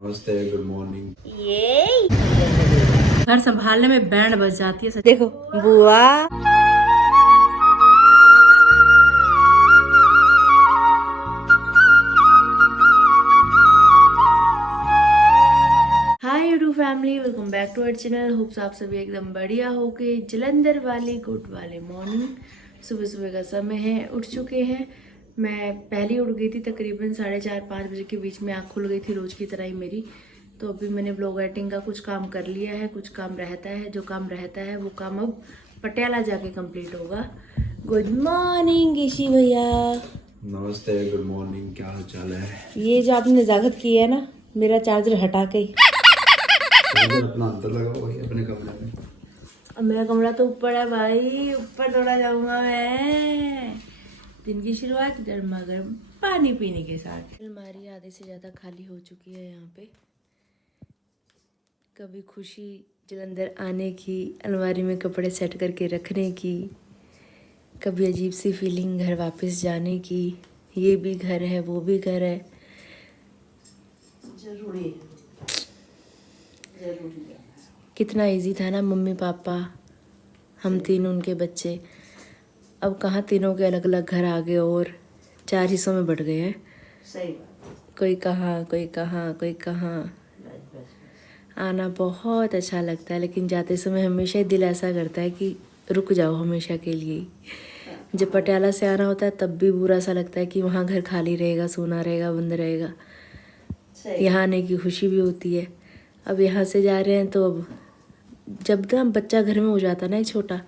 नमस्ते, good morning. ये घर संभालने में बैंड बज जाती है। देखो बुआ, hi YouTube family, welcome back to our channel. Hopes आप सभी एकदम बढ़िया होके जलंधर वाली गुड वाले मॉर्निंग। सुबह सुबह का समय है, उठ चुके हैं। मैं पहले उठ गई थी, तकरीबन 4:30-5 बजे के बीच में आँख खुल गई थी, रोज की तरह ही मेरी। तो अभी मैंने ब्लॉग एडिटिंग का कुछ काम कर लिया है, कुछ काम रहता है। जो काम रहता है वो काम अब पटियाला जाके कंप्लीट होगा। गुड मॉर्निंग ऋषि भैया। नमस्ते, गुड मॉर्निंग। क्या हाल चाल है? ये जो आपने नजाकत की है ना, मेरा चार्जर हटा के अपना अंदर लगा हुआ है अपने कमरे में। अब मेरा कमरा तो ऊपर है भाई, ऊपर थोड़ा जाऊंगा मैं। दिन की शुरुआत गर्मा गर्म पानी पीने के साथ। अलमारी आधे से ज़्यादा खाली हो चुकी है यहाँ पे। कभी खुशी जलंधर आने की, अलमारी में कपड़े सेट करके रखने की, कभी अजीब सी फीलिंग घर वापस जाने की। ये भी घर है, वो भी घर है। जरूरी है। कितना इजी था ना, मम्मी पापा हम तीन उनके बच्चे। अब कहाँ तीनों के अलग अलग घर आ गए और 4 हिस्सों में बट गए हैं। सही बात। कोई कहाँ, कोई कहाँ, कोई कहाँ। आना बहुत अच्छा लगता है, लेकिन जाते समय हमेशा ही दिल ऐसा करता है कि रुक जाओ हमेशा के लिए। जब पटियाला से आना होता है तब भी बुरा सा लगता है कि वहाँ घर खाली रहेगा, सूना रहेगा, बंद रहेगा। यहाँ आने की खुशी भी होती है। अब यहाँ से जा रहे हैं तो अब जब ना बच्चा घर में हो जाता है ना, एक छोटा,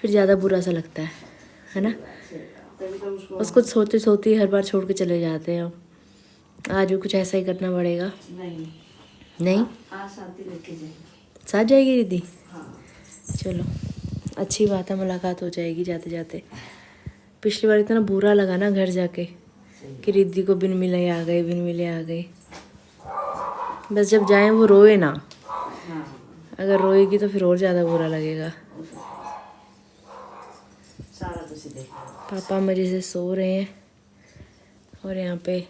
फिर ज़्यादा बुरा सा लगता है ना। उसको सोते सोते हर बार छोड़ के चले जाते हैं। आज भी कुछ ऐसा ही करना पड़ेगा। नहीं साथ लेके जाएंगे। साथ जाएगी दीदी? हाँ। चलो अच्छी बात है, मुलाकात हो जाएगी जाते जाते। पिछली बार इतना बुरा लगा ना घर जाके कि रिद्धि को बिन मिले आ गए, बिन मिले आ गए। बस जब जाएं वो रोए ना। हाँ। अगर रोएगी तो फिर और ज़्यादा बुरा लगेगा। सारा कुछ देखा। पापा मजे से सो रहे हैं और यहाँ पे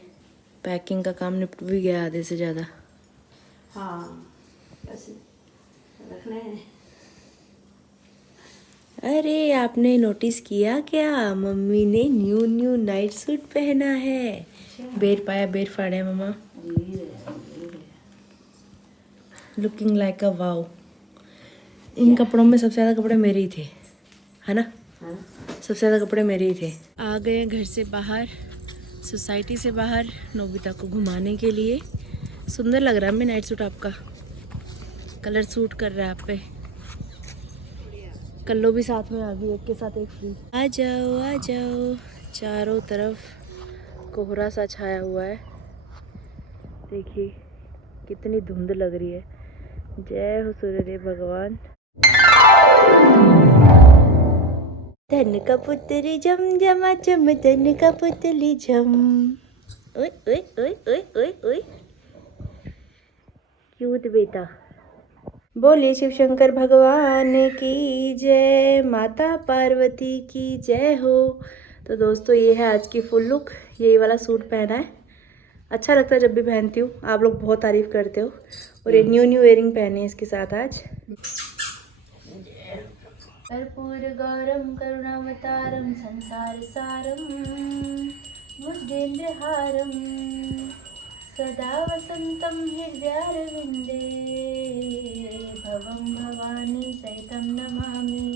पैकिंग का काम निपट भी गया आधे से ज़्यादा। हाँ, बस रखने हैं। अरे आपने नोटिस किया क्या, मम्मी ने न्यू नाइट सूट पहना है। बेर पाया बेर फाड़े मम्मा। Looking like a wow. इन कपड़ों में सबसे ज़्यादा कपड़े मेरे ही थे, है ना? सबसे ज़्यादा कपड़े मेरे ही थे। आ गए घर से बाहर, सोसाइटी से बाहर, नोबिता को घुमाने के लिए। सुंदर लग रहा है मैं नाइट सूट आपका, कलर सूट कर रहा है आप पे। कल्लो भी साथ में आ गई, एक के साथ एक फ्री। आ जाओ आ जाओ। चारों तरफ कोहरा सा छाया हुआ है, देखिए कितनी धुंध लग रही है। जय हो सूर्यदेव भगवान। धन का पुतली झम झमा झम, धन का पुतली झम। ओए ओए ओए ओए ओए ओए, क्यूट बेटा। बोलिए शिव शंकर भगवान की जय, माता पार्वती की जय हो। तो दोस्तों ये है आज की फुल लुक। यही वाला सूट पहना है, अच्छा लगता है जब भी पहनती हूँ। आप लोग बहुत तारीफ करते हो। और ये न्यू इयरिंग पहने इसके साथ आज। कर्पूर गौरम करुणावतारम संसार सारम बुद्धेन्द्रहारम सदा वसंतम हृदयारविंदे भवं भवानी सहितं नमामि,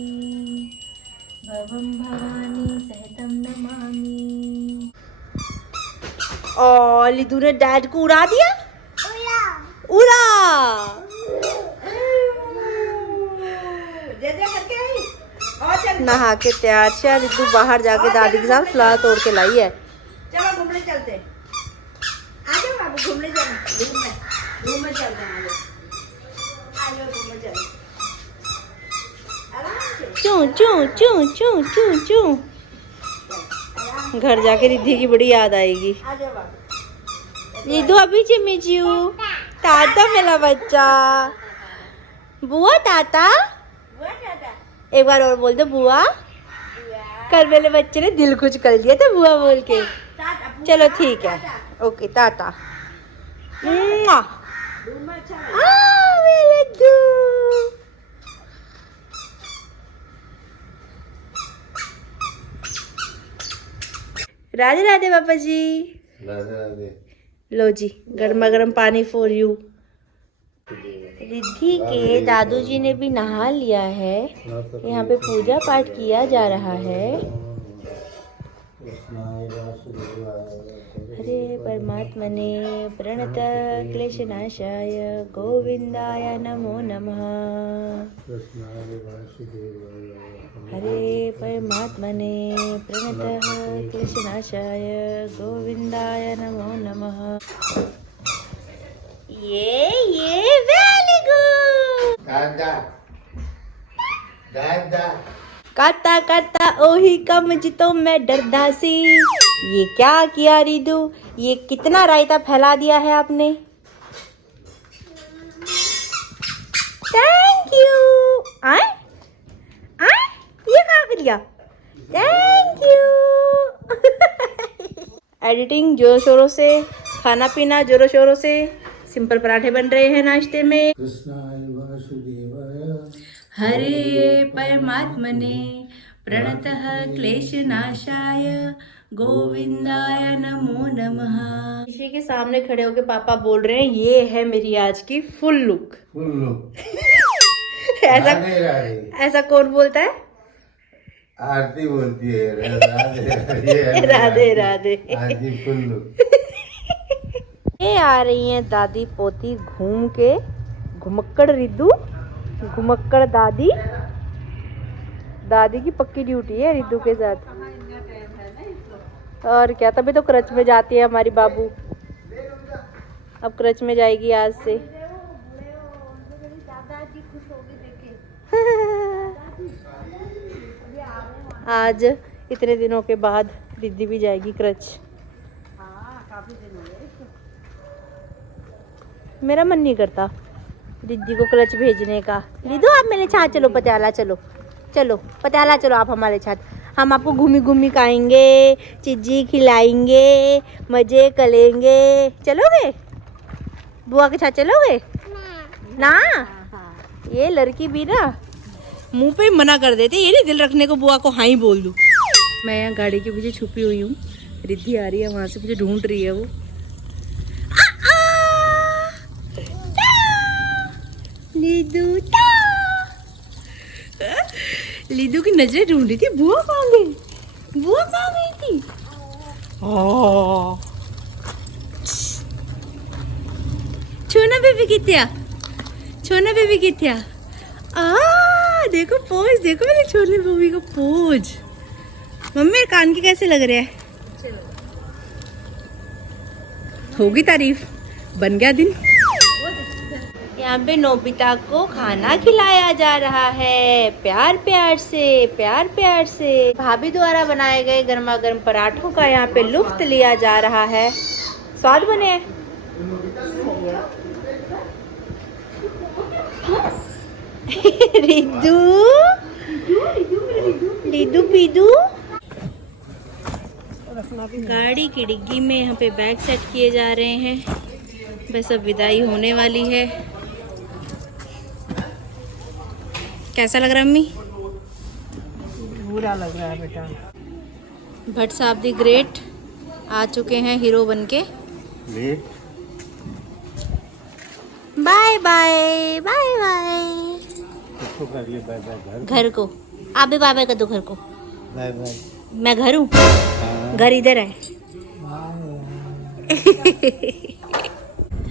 भवं भवानी सहितं नमामि। और लिदू ने डैड को उड़ा दिया। उड़ा नहा के तैयार से लिदू बाहर जाके दादी के साथ फ्लावर तोड़ के लाई है। चलो घूमने चलते हैं। आ जाओ बाबू, घूमने जाना। घूमने चलते हैं। आ जाओ घूमने चलते। चू चू चू चू चू चू। घर जाके रिद्धि की बड़ी याद आएगी। आ जाओ बाबू। रिद्धू अभी चिमिचू ताता मेरा बच्चा। बुआ ताता, एक बार और बोल दो बुआ। कल मेरे बच्चे ने दिल कुछ कर दिया था बुआ बोल के। चलो ठीक है, ओके टाटा। रूम में अच्छा मेरा लड्डू। राधे राधे पापा जी। राधे राधे। लो जी गर्मा गर्म पानी फॉर यू। रिद्धि के दादू जी ने भी नहा लिया है। यहाँ पे पूजा पाठ किया जा रहा है। हरे परमात्मने प्रणत क्लेशनाशाय गोविंदाय नमो नमः। हरे परमात्मने प्रणत क्लेशनाशाय गोविंदाय नमो नमः। ये वेरी गुड। काता काता ओही कम जितो मैं डरदा सी। ये क्या किया रिदू? ये कितना रायता फैला दिया है आपने। Thank you. आए आए ये कहाँ कर दिया? Thank you. एडिटिंग जोरों शोरों से, खाना पीना जोरों शोरों से। सिंपल पराठे बन रहे हैं नाश्ते में। हरे परमात्मने प्रणतः क्लेशनाशाय गोविंदाय नमो नमः। शीशे के सामने खड़े होके पापा बोल रहे हैं ये है मेरी आज की फुल लुक। ऐसा कौन बोलता है? आरती बोलती है राधे राधे। आरती फुल लुक। ये आ रही हैं दादी पोती घूम के। घुमक्कड़ रिद्धू, घुमक्कड़ दादी। दादी की पक्की ड्यूटी है रिद्धू के साथ। और क्या, तभी तो क्रच में जाती है हमारी बाबू। अब क्रच में जाएगी आज से। आज इतने दिनों के बाद रिद्धि भी जाएगी क्रच। मेरा मन नहीं करता रिद्धि को क्लच भेजने का। रिद्धू आप मेरे साथ चलो, पटियाला चलो, चलो पटियाला चलो आप हमारे साथ। हम आपको घूमी घूमी खाएंगे, चिज्जी खिलाएंगे, मजे करेंगे। चलोगे? बुआ के साथ चलोगे? ना ये लड़की भी ना मुंह पे मना कर देती है। ये नहीं दिल रखने को बुआ को हाँ ही बोल दूं। मैं यहाँ गाड़ी के पीछे छुपी हुई हूँ। रिद्धि आ रही है वहां से, मुझे ढूंढ रही है वो। लीदू लीदू की नजरें ढूंढ रही थी। बुआ कहाँ गई? बुआ कहाँ गई थी? छोना बेबी कित्या, छोना बेबी कित्या। देखो पोज, देखो मेरे छोने बेबी को पोज। मम्मी मेरे कान के कैसे लग रहे हैं? होगी तारीफ, बन गया दिन। यहाँ पे नोबिता को खाना खिलाया जा रहा है प्यार प्यार से, प्यार प्यार से। भाभी द्वारा बनाए गए गर्मा गर्म पराठों का यहाँ पे लुफ्त लिया जा रहा है। स्वाद बने हैं। रिद्धू रिद्धू पीदू। गाड़ी की डिग्गी में यहाँ पे बैग सेट किए जा रहे हैं। बस अब विदाई होने वाली है। कैसा लग रहा है अम्मी? बुरा लग रहा है बेटा। भट्ट साहब दी ग्रेट आ चुके हैं हीरो बनके। Bye bye bye bye. घर को आप भी बाय बाय कर दो। घर को बाय बाय। मैं घर हूँ, घर इधर है।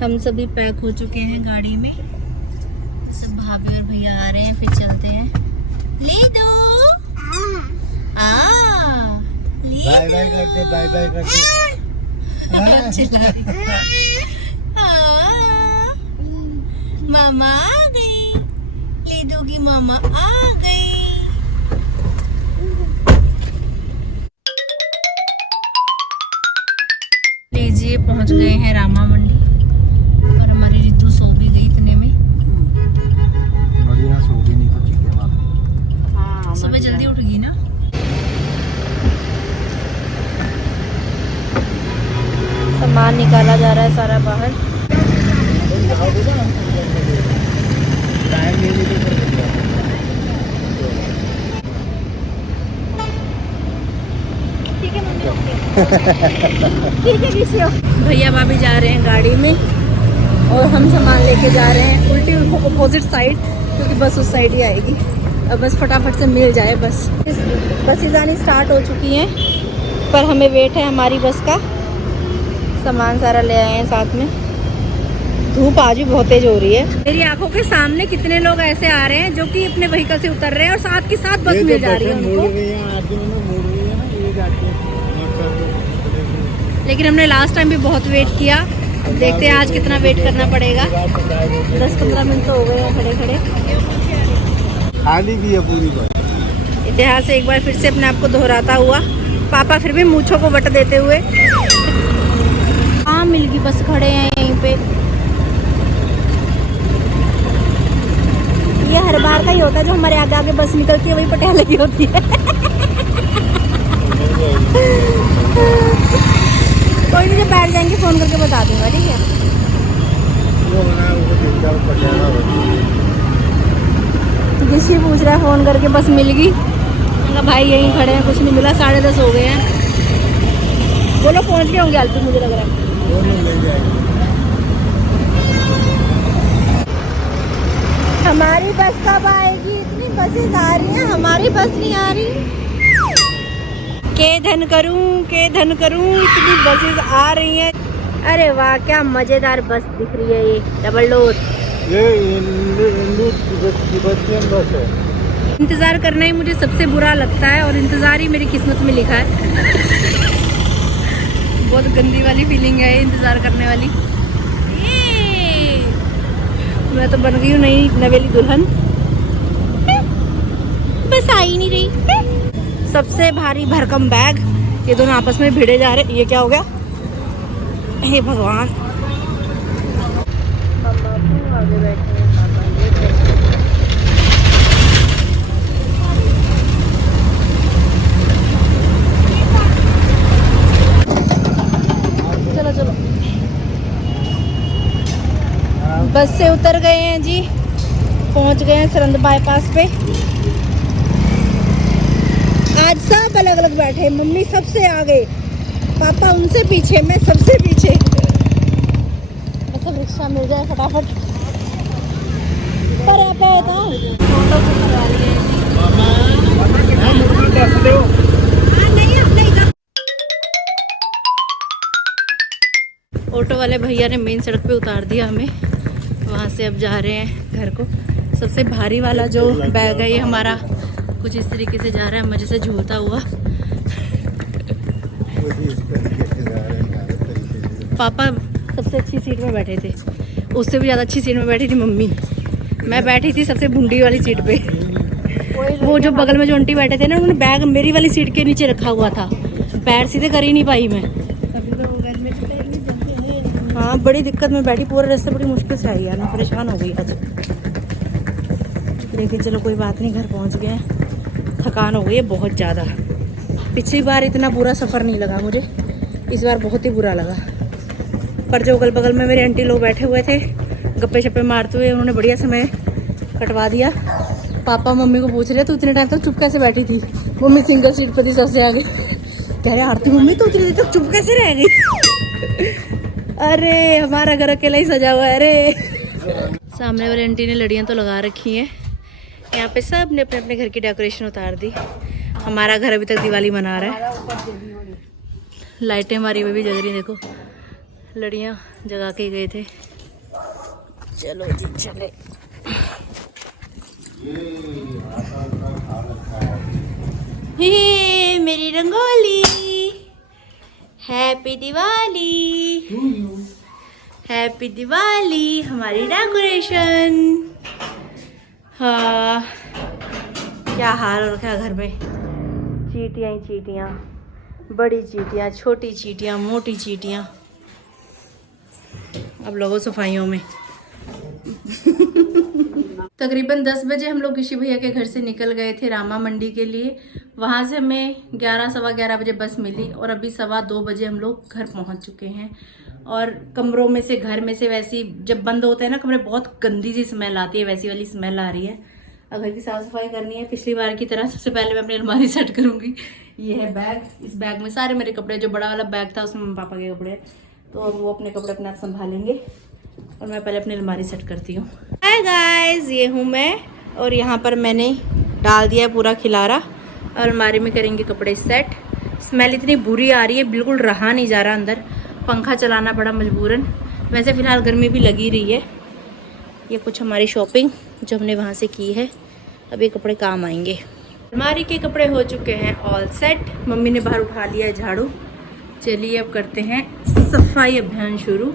हम सभी पैक हो चुके हैं गाड़ी में। सब भाभी और भैया आ रहे हैं, फिर चलते हैं। ले दो बाय बाय करते, बाय बाय करते। मामा आ गई, लीदू की मामा आ गई। लीजिए पहुंच गए हैं रामा मंडी। और हमारी रिद्धू सो भी गई इतने में। बढ़िया, सो भी नहीं तो ठीक है। हाँ, सुबह जल्दी उठ गई ना। सामान निकाला जा रहा है सारा बाहर। ठीक है किसी भैया भाभी जा रहे हैं गाड़ी में और हम सामान लेके जा रहे हैं उल्टी अपोजिट साइड, क्योंकि बस उस साइड ही आएगी। अब बस फटाफट से मिल जाए बस। बसें आनी स्टार्ट हो चुकी हैं, पर हमें वेट है हमारी बस का। सामान सारा ले आए हैं साथ में। धूप आज भी बहुत तेज हो रही है। मेरी आंखों के सामने कितने लोग ऐसे आ रहे हैं जो कि अपने व्हीकल से उतर रहे हैं और साथ के साथ बस मिल जा रही है उनको। लेकिन हमने लास्ट टाइम भी बहुत वेट किया, देखते हैं आज कितना वेट करना पड़ेगा। 10-15 मिनट तो हो गए हैं खड़े खड़े। खाली भी है पूरी बस। इतिहास एक बार फिर से अपने आप को दोहराता हुआ, पापा फिर भी मूंछों को वट देते हुए। हाँ मिल गई, बस खड़े हैं यहीं पे। ये हर बार का ही होता है, जो हमारे आगे आगे बस निकलती है वही पटियाला की होती है। कोई नहीं, जब बैठ जाएंगे फोन करके बता दूंगा, ठीक है। जिसकी पूछ रहा है फोन करके बस मिल गई। भाई यहीं खड़े हैं, कुछ नहीं मिला। 10:30 हो गए हैं। वो लोग पहुँच गए होंगे आलतू, मुझे लग रहा है। हमारी बस कब आएगी? इतनी बसें आ रही हैं, हमारी बस नहीं आ रही। के धन करूं, इतनी बसेस आ रही हैं। अरे वाह, क्या मजेदार बस दिख रही है ये डबल डोर। ये तिब्बतियन बस है। इंतज़ार करना ही मुझे सबसे बुरा लगता है और इंतज़ार ही मेरी किस्मत में लिखा है। बहुत गंदी वाली फीलिंग है इंतज़ार करने वाली। मैं तो बन गई हूँ नई नवेली दुल्हन। बस आ ही नहीं रही। सबसे भारी भरकम बैग, ये दोनों आपस में भिड़े जा रहे। ये क्या हो गया? हे भगवान। आगे बैठे हैं पापा, चलो चलो। बस से उतर गए हैं जी, पहुंच गए हैं सरंद बाईपास पे। आज सब अलग अलग बैठे हैं। मम्मी सबसे आगे, पापा उनसे पीछे, मैं सबसे पीछे। मतलब रिक्शा मिल जाए फटाफट। पर आप फोटो तो करवा लिए ऑटो वाले भैया ने मेन सड़क पे उतार दिया हमें। वहाँ से अब जा रहे हैं घर को। सबसे भारी वाला जो बैग है ये हमारा कुछ इस तरीके से जा रहा है, मजे से झूलता हुआ। पापा सबसे अच्छी सीट में बैठे थे, उससे भी ज़्यादा अच्छी सीट में बैठी थी मम्मी। मैं बैठी थी सबसे भुंडी वाली सीट पे। वो जो बगल में जो आंटी बैठे थे ना, उन्होंने बैग मेरी वाली सीट के नीचे रखा हुआ था। पैर सीधे कर ही नहीं पाई मैं। हाँ, बड़ी दिक्कत में बैठी। पूरे रास्ते बड़ी मुश्किल से आई यार, मैं परेशान हो गई आज। लेकिन चलो कोई बात नहीं, घर पहुंच गए। थकान हो गई है बहुत ज़्यादा। पिछली बार इतना बुरा सफ़र नहीं लगा मुझे, इस बार बहुत ही बुरा लगा। पर जो अगल बगल में मेरे आंटी लोग बैठे हुए थे गप्पे शप्पे मारते हुए, उन्होंने बढ़िया समय कटवा दिया। पापा मम्मी को पूछ रहे तो इतने टाइम तक चुप कैसे बैठी थी? मम्मी सिंगल सीट पर थी सबसे आगे। कह रहे आरती मम्मी तो उतनी देर तक चुप कैसे रह गई? अरे हमारा घर अकेला ही सजा हुआ है। अरे सामने वाली आंटी ने लड़ियाँ तो लगा रखी हैं। यहाँ पे सब ने अपने अपने घर की डेकोरेशन उतार दी। हमारा घर अभी तक दिवाली मना रहा है। लाइटें हमारी हुई भी जग रही, देखो लड़ियाँ जगा के गए थे। चलो जी चले। हे मेरी रंगोली, हैप्पी दिवाली, हैप्पी दिवाली। हमारी डेकोरेशन। हाँ, क्या हाल हो रखा है घर में। चींटियाँ ही चींटियाँ, बड़ी चींटियाँ, छोटी चींटियाँ, मोटी चींटियाँ। अब लोगों सफाइयों में। तकरीबन 10 बजे हम लोग ऋषि भैया के घर से निकल गए थे रामा मंडी के लिए। वहाँ से हमें 11-11:15 बजे बस मिली और अभी 2:15 बजे हम लोग घर पहुँच चुके हैं। और कमरों में से, घर में से वैसी जब बंद होते हैं ना कमरे, बहुत गंदी सी स्मेल आती है, वैसी वाली स्मेल आ रही है। घर की साफ़ सफाई करनी है पिछली बार की तरह। सबसे पहले मैं अपनी अलमारी सेट करूँगी ये है बैग, इस बैग में सारे मेरे कपड़े, जो बड़ा वाला बैग था उसमें मम्मी पापा के कपड़े, तो अब वो अपने कपड़े अपने आप संभालेंगे और मैं पहले अपनी अलमारी सेट करती हूँ। हाय गाइस, ये हूँ मैं और यहाँ पर मैंने डाल दिया है पूरा खिलारा और अलमारी में करेंगे कपड़े सेट। स्मेल इतनी बुरी आ रही है, बिल्कुल रहा नहीं जा रहा अंदर, पंखा चलाना पड़ा मजबूरन। वैसे फ़िलहाल गर्मी भी लगी रही है। ये कुछ हमारी शॉपिंग जो हमने वहाँ से की है, अब ये कपड़े काम आएंगे। अलमारी के कपड़े हो चुके हैं ऑल सेट। मम्मी ने बाहर उठा लिया है झाड़ू। चलिए अब करते हैं सफाई अभियान शुरू।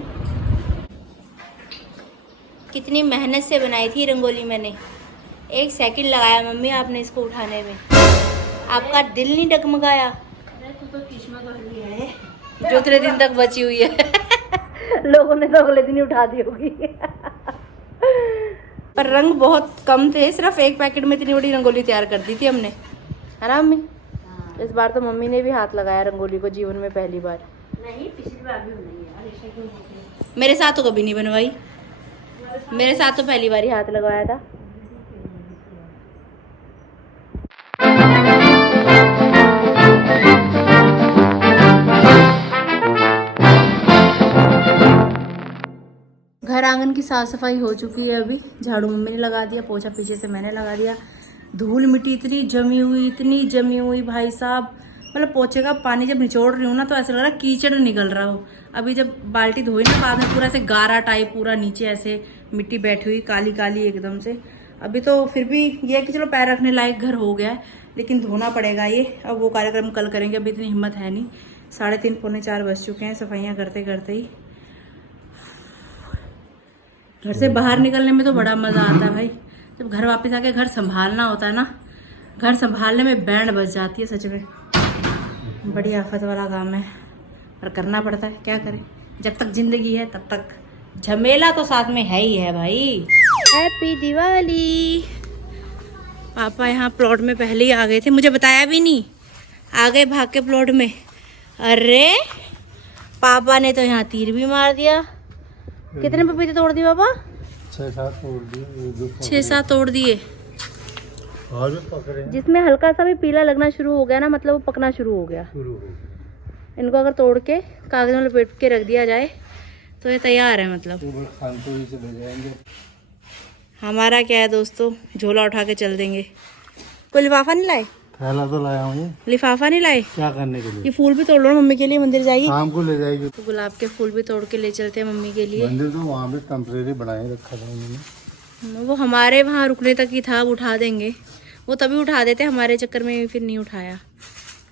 कितनी मेहनत से बनाई थी रंगोली मैंने, 1 सेकंड लगाया मम्मी आपने इसको उठाने में, आपका दिल नहीं डगमगाया। तो किस्मत वाली है जो इतने दिन तक बची हुई है। लोगों ने तो अगले दिन ही उठा दी होगी। पर रंग बहुत कम थे, सिर्फ 1 पैकेट में इतनी बड़ी रंगोली तैयार कर दी थी हमने, है ना मम्मी? इस बार तो मम्मी ने भी हाथ लगाया रंगोली को, जीवन में पहली बार। नहीं, पिछली बार भी बनाई। मेरे साथ तो कभी नहीं बनवाई, मेरे साथ तो पहली बार ही हाथ लगवाया था। घर आंगन की साफ सफाई हो चुकी है। अभी झाड़ू मम्मी ने लगा दिया, पोछा पीछे से मैंने लगा दिया। धूल मिट्टी इतनी जमी हुई भाई साहब, मतलब पोछे का पानी जब निचोड़ रही हूँ ना तो ऐसा लग रहा है कीचड़ निकल रहा हो। अभी जब बाल्टी धोई ना बाद में पूरा ऐसे गारा टाइप, पूरा नीचे ऐसे मिट्टी बैठी हुई काली काली एकदम से। अभी तो फिर भी ये है कि चलो पैर रखने लायक घर हो गया है, लेकिन धोना पड़ेगा ये। अब वो कार्यक्रम कल करेंगे, अभी इतनी हिम्मत है नहीं। 3:30 पौने 4 बज चुके हैं सफाइयाँ करते करते ही। घर से बाहर निकलने में तो बड़ा मज़ा आता है भाई, जब घर वापस आके घर संभालना होता है ना, घर संभालने में बैंड बज जाती है सच में। बड़ी आफत वाला काम है और करना पड़ता है, क्या करें, जब तक जिंदगी है तब तक झमेला तो साथ में है ही है भाई। हैप्पी दिवाली। पापा यहाँ प्लॉट में पहले ही आ गए थे, मुझे बताया भी नहीं, आ गए भाग के प्लॉट में। अरे पापा ने तो यहाँ तीर भी मार दिया। कितने पपीते तोड़ दिए पापा? 6-7 तोड़ दिए। 6-7 तोड़ दिए। और भी पकड़े, जिसमें हल्का सा भी पीला लगना शुरू हो गया ना, मतलब वो पकना शुरू हो गया। इनको अगर तोड़ के कागज में लपेट के रख दिया जाए तो ये तैयार है। मतलब खानपुरी से ले जाएंगे। हमारा क्या है दोस्तों, झोला उठा के चल देंगे। कोई लिफाफा नहीं लाए? थैला तो लाया हूँ। लिफाफा नहीं लाए? क्या करने के लिए? ये फूल भी तोड़ लो, मम्मी के लिए मंदिर जाएगी शाम को ले जाएगी। तो गुलाब के फूल भी तोड़ के ले चलते हैं मम्मी के लिए। मंदिर तो वहाँ पे टेम्परेरी बनाए रखा था उन्होंने। वो हमारे वहाँ रुकने तक ही था, अब उठा देंगे। वो तभी उठा देते, हमारे चक्कर में फिर नहीं उठाया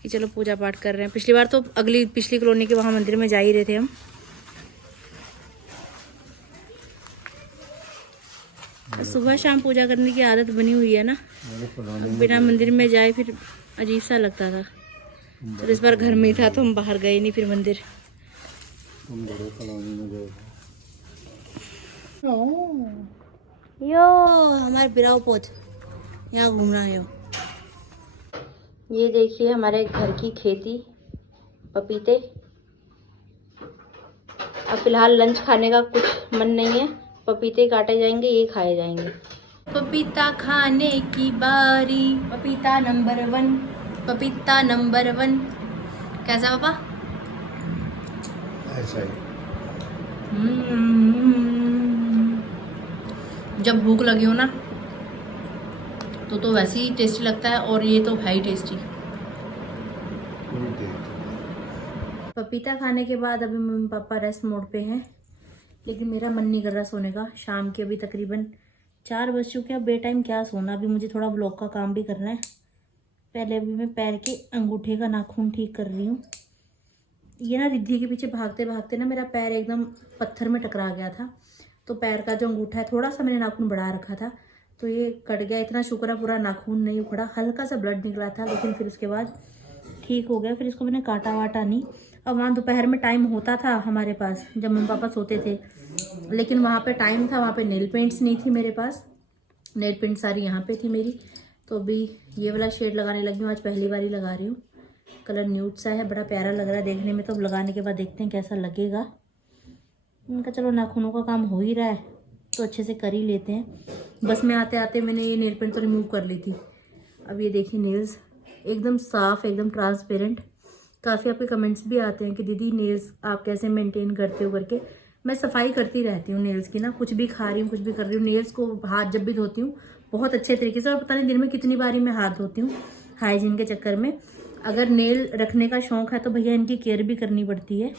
कि चलो पूजा पाठ कर रहे हैं। पिछली बार तो पिछली कॉलोनी के वहाँ मंदिर में जा ही रहे थे हम। सुबह शाम पूजा करने की आदत बनी हुई है ना, बिना मंदिर में जाए फिर अजीब सा लगता था। तो इस बार घर में ही था तो हम बाहर गए नहीं फिर मंदिर। तुम बड़े कॉलोनी में गए थे। यो हमारे बिराव पोत यहाँ घूम रहा है। ये देखिए हमारे घर की खेती, पपीते। अब फिलहाल लंच खाने का कुछ मन नहीं है, पपीते काटे जाएंगे, ये खाए जाएंगे। पपीता खाने की बारी, पपीता नंबर 1, पपीता नंबर 1। कैसा पापा? ऐसा ही। जब भूख लगी हो ना तो वैसे ही टेस्टी लगता है, और ये तो है ही टेस्टी। पपीता खाने के बाद अभी मम्मी पापा रेस्ट मोड पे हैं, लेकिन मेरा मन नहीं कर रहा सोने का। शाम के अभी तकरीबन 4 बज चुके हैं, अब बे टाइम क्या सोना। अभी मुझे थोड़ा ब्लॉग का काम भी करना है। पहले अभी मैं पैर के अंगूठे का नाखून ठीक कर रही हूँ। ये ना रिद्धि के पीछे भागते भागते ना मेरा पैर एकदम पत्थर में टकरा गया था, तो पैर का जो अंगूठा है थोड़ा सा मैंने नाखून बढ़ा रखा था तो ये कट गया। इतना शुक्र है पूरा नाखून नहीं उखड़ा, हल्का सा ब्लड निकला था, लेकिन फिर उसके बाद ठीक हो गया। फिर इसको मैंने काटा वाटा नहीं। अब वहाँ दोपहर में टाइम होता था हमारे पास जब मम्मी पापा सोते थे, लेकिन वहाँ पे टाइम था, वहाँ पे नेल पेंट्स नहीं थी मेरे पास। नेल पेंट सारी यहाँ पे थी मेरी। तो अभी ये वाला शेड लगाने लगी हूँ, आज पहली बार ही लगा रही हूँ। कलर न्यूड सा है, बड़ा प्यारा लग रहा है देखने में। तो अब लगाने के बाद देखते हैं कैसा लगेगा। उनका चलो नाखूनों का काम हो ही रहा है तो अच्छे से कर ही लेते हैं। बस में आते आते मैंने ये नेल पेंट तो रिमूव कर ली थी। अब ये देखिए नेल्स एकदम साफ, एकदम ट्रांसपेरेंट। काफ़ी आपके कमेंट्स भी आते हैं कि दीदी नेल्स आप कैसे मेंटेन करते हो करके। मैं सफाई करती रहती हूँ नेल्स की ना, कुछ भी खा रही हूँ, कुछ भी कर रही हूँ, नेल्स को हाथ जब भी धोती हूँ बहुत अच्छे तरीके से, और पता नहीं दिन में कितनी बारी मैं हाथ धोती हूँ हाइजीन के चक्कर में। अगर नेल रखने का शौक है तो भैया इनकी केयर भी करनी पड़ती है।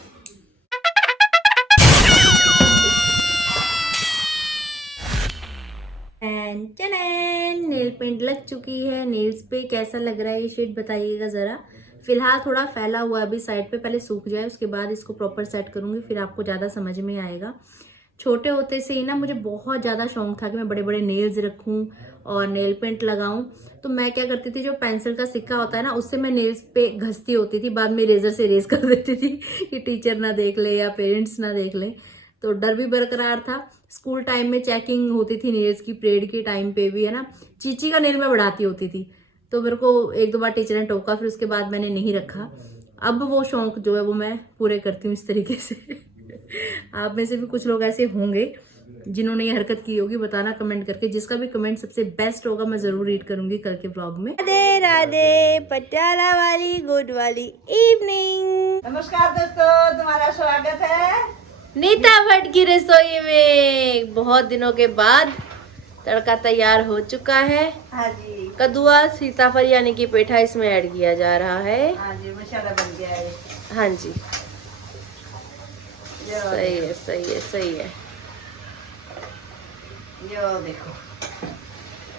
नेल पेंट लग चुकी है। नेल्स पे कैसा लग रहा है ये शेड बताइएगा ज़रा। फिलहाल थोड़ा फैला हुआ अभी साइड पे, पहले सूख जाए उसके बाद इसको प्रॉपर सेट करूंगी, फिर आपको ज़्यादा समझ में आएगा। छोटे होते से ही ना मुझे बहुत ज़्यादा शौक था कि मैं बड़े बड़े नेल्स रखूं और नेल पेंट लगाऊं। तो मैं क्या करती थी, जो पेंसिल का सिक्का होता है ना उससे मैं नेल्स पे घसती होती थी, बाद में इरेजर से इरेज कर देती थी कि टीचर ना देख ले या पेरेंट्स ना देख ले। तो डर भी बरकरार था। स्कूल टाइम में चेकिंग होती थी नेल्स की, परेड के टाइम पे भी है ना, चीची का नेल मैं बढ़ाती होती थी, तो मेरे को 1-2 बार टीचर ने टोका, फिर उसके बाद मैंने नहीं रखा। अब वो शौक जो है वो मैं पूरे करती हूँ इस तरीके से। आप में से भी कुछ लोग ऐसे होंगे जिन्होंने ये हरकत की होगी, बताना कमेंट करके। जिसका भी कमेंट सबसे बेस्ट होगा मैं जरूर रीड करूंगी कल के ब्लॉग में। राधे राधे, पटियाला वाली गुड वाली इवनिंग। नमस्कार दोस्तों, तुम्हारा स्वागत है नीता भट्ट की रसोई में। बहुत दिनों के बाद तड़का तैयार हो चुका है। हाँ जी, कद्दुआ सीताफल यानी कि पेठा इसमें ऐड किया जा रहा है। हाँ जी, मसाला बन गया है। हाँ जी, सही है, सही है, सही है। यो देखो,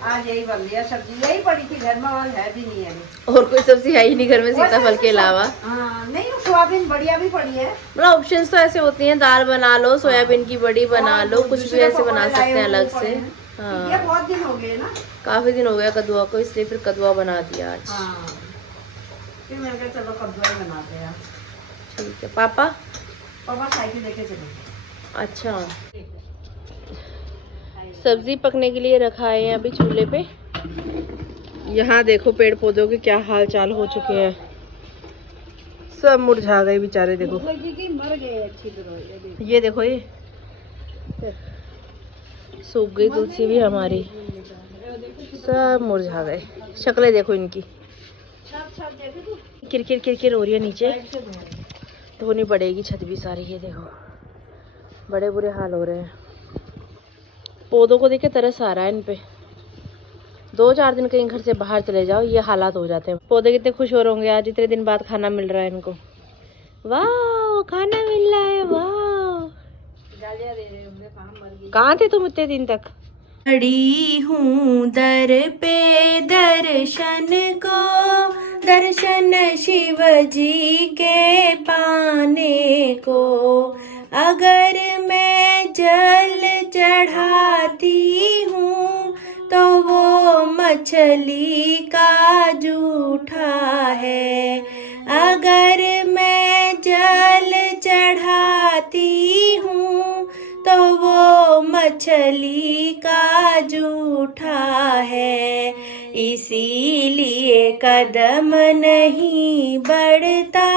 आज यही बन गया, सब्जी यही पड़ी थी घर में, और है भी नहीं है अभी। और कोई सब्जी है ही नहीं घर में सीताफल के अलावा। हाँ, नहीं सोयाबीन बढ़िया भी पड़ी है। मतलब ऑप्शंस तो ऐसे होती हैं, दाल बना लो, सोयाबीन की बड़ी बना लो, कुछ भी ऐसे बना सकते हैं अलग से। ये हाँ, बहुत दिन हो गए ना, काफी दिन हो गया कद्दुआ को, इसलिए फिर कद्दुआ बना दिया आज। हाँ, फिर मैंने कहा चलो कद्दूआ ही बनाते हैं। ठीक है। पापा साइकिल लेके चले। अच्छा, सब्जी पकने के लिए रखा है अभी चूल्हे पे। यहाँ देखो पेड़ पौधों के क्या हाल चाल हो चुके हैं, सब मुरझा गए बेचारे। देखो मर गए अच्छी तरह। ये देखो, ये सूख गई तुलसी भी हमारी, सब मुरझा गए। शक्लें देखो इनकी, किरकिर किरकिर हो रही है नीचे, धोनी पड़ेगी छत भी सारी। ये देखो बड़े बुरे हाल हो रहे हैं। पौधों को देख के तरस आ रहा है इन पे। 2-4 दिन कहीं घर से बाहर चले जाओ, ये हालात हो जाते हैं। पौधे कितने खुश हो रहे होंगे आज, इतने दिन बाद खाना मिल रहा है इनको। वाह, खाना मिल रहा है, वाह। कहाँ थे तुम इतने दिन तक? खड़ी हूँ दर पे दर्शन को, दर्शन शिव जी के पाने को। अगर मैं जल चढ़ाती हूँ तो वो मछली का जूठा है। अगर मैं जल चढ़ाती हूँ तो वो मछली का जूठा है। इसीलिए कदम नहीं बढ़ता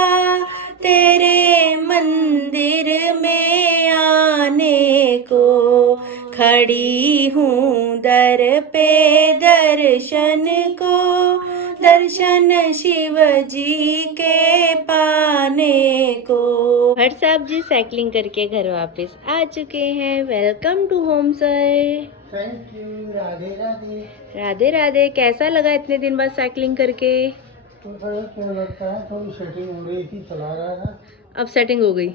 तेरे मंदिर में आने को। खड़ी हूँ दर पे दर्शन को, दर्शन शिव जी के पाने को। भट्ट साहब जी साइकिलिंग करके घर वापस आ चुके हैं। Welcome to home sir. Thank you. Radhe Radhe. Radhe Radhe. कैसा लगा इतने दिन बाद साइकिलिंग करके? तो बड़ा लगता है, थोड़ी सेटिंग हो रही थी, चला रहा था। अब सेटिंग हो गई।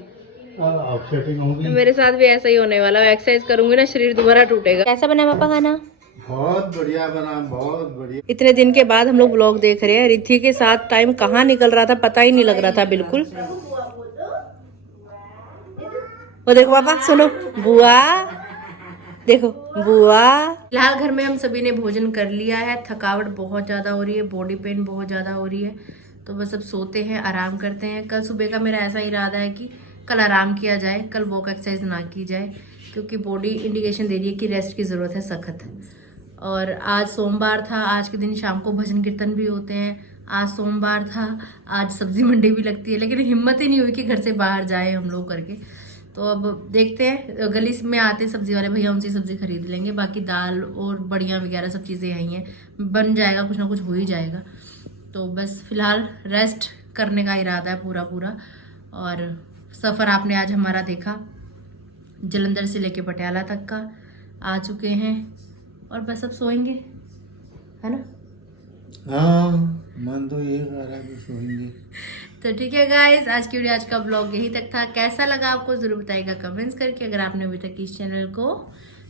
अब सेटिंग हो गई। मेरे साथ भी ऐसा ही होने वाला है, एक्सरसाइज करूंगी ना शरीर दोबारा टूटेगा। कैसा बना पापा खाना? बहुत बढ़िया बना, बहुत बढ़िया। इतने दिन के बाद हम लोग व्लॉग देख रहे हैं। रिद्धि के साथ टाइम कहाँ निकल रहा था पता ही नहीं लग रहा था बिल्कुल। वो देखो पापा, सुनो बुआ, देखो बुआ। फिलहाल घर में हम सभी ने भोजन कर लिया है। थकावट बहुत ज्यादा हो रही है, बॉडी पेन बहुत ज्यादा हो रही है, तो बस अब सोते हैं, आराम करते हैं। कल सुबह का मेरा ऐसा इरादा है कि कल आराम किया जाए, कल वॉक एक्सरसाइज ना की जाए, क्योंकि बॉडी इंडिकेशन दे रही है कि रेस्ट की ज़रूरत है सख्त। और आज सोमवार था, आज के दिन शाम को भजन कीर्तन भी होते हैं। आज सोमवार था, आज सब्जी मंडी भी लगती है, लेकिन हिम्मत ही नहीं हुई कि घर से बाहर जाए हम लोग करके। तो अब देखते हैं, गली में आते सब्जी वाले भैया, उनसे सब्जी खरीद लेंगे। बाकी दाल और बड़ियाँ वगैरह सब चीज़ें आई हैं, बन जाएगा, कुछ ना कुछ हो ही जाएगा। तो बस फिलहाल रेस्ट करने का इरादा है पूरा पूरा। और सफ़र आपने आज हमारा देखा, जलंधर से लेके पटियाला तक का आ चुके हैं और बस अब सोएंगे, है ना? हाँ, मन तो ये कर रहा है कि सोएंगे। तो ठीक है गाइस, आज की वीडियो, आज का ब्लॉग यही तक था। कैसा लगा आपको जरूर बताइएगा कमेंट्स करके। अगर आपने अभी तक इस चैनल को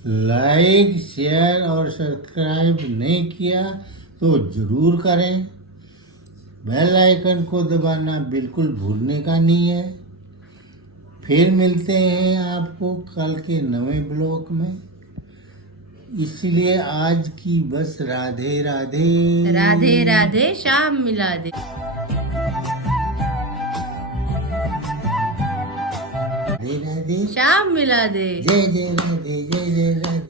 लाइक, शेयर और सब्सक्राइब नहीं किया तो जरूर करें। बेल आइकन को दबाना बिल्कुल भूलने का नहीं है। फिर मिलते हैं आपको कल के नए ब्लॉग में। इसलिए आज की बस राधे राधे। राधे राधे, शाम मिला दे। राधे राधे, शाम मिला दे। जय जय राधे, जय जय राधे।